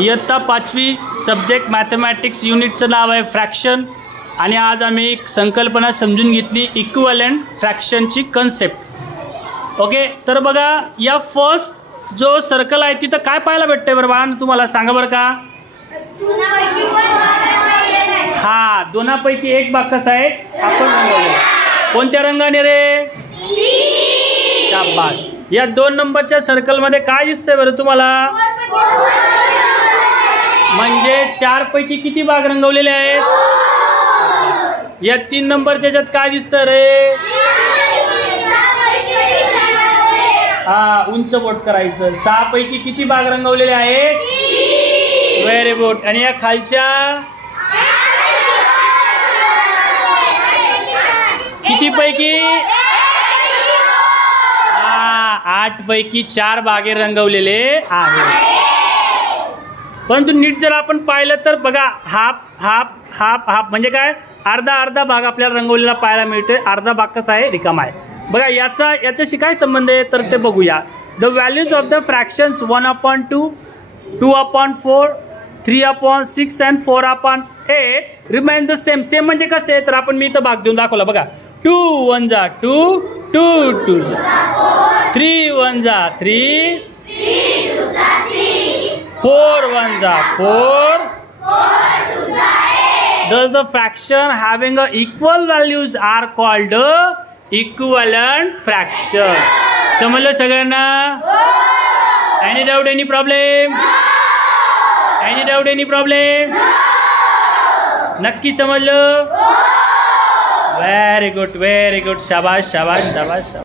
इयत्ता 5वी subject mathematics युनिटचं नाव आहे fraction आणि आज आम्ही एक संकल्पना समजून घेतली इक्विव्हॅलंट फ्रॅक्शनची कन्सेप्ट. ओके, तर बघा या फर्स्ट जो सर्कल आहे तिथं काय पाहायला भेटतंय बरं बाळा तुम्हाला सांगा बरं का. हा, दोनापैकी एक बाकस आहे आपण रंगवले. कोणत्या रंगाने रे. शाबास. या 2 नंबरच्या सर्कलमध्ये काय दिसतंय बरं तुम्हाला. म्हणजे 4 पैकी किती भाग रंगवलेले आहेत. या 3 नंबरच्या याच्यात काय दिसतं रे. हा, उंच बोट करायचं. 6 पैकी किती भाग रंगवलेले आहेत. Very good. आणि या खालच्या किती पैकी. 8 पैकी 4 भागे रंगवलेले आहेत. परंतु नीट जर आपण पाहिलं तर बघा हाफ हाफ हाफ हाफ म्हणजे काय अर्धा अर्धा भाग आपल्याला रंगवलेला पाहायला मिळतोय. अर्धा भाग कसा आहे रिकामा आहे. बघा याच्याशी काय संबंध आहे तर ते बघूया. The values of the fractions 1/2 2/4 3/6 and 4/8 remain the same. Same म्हणजे कसे तर आपण मी इथं भाग देऊन दाखवला बघा. 2 1 जा 2 2 2 3 1 जा 3 4 1 जा 4 Thus the fraction having a equal values are called equivalent fraction. समजलं सगळ्यांना. Any doubt, any problem? Any doubt, any problem? नक्की समजलं. Very good, very good. शाबाश शाबाश शाबाश.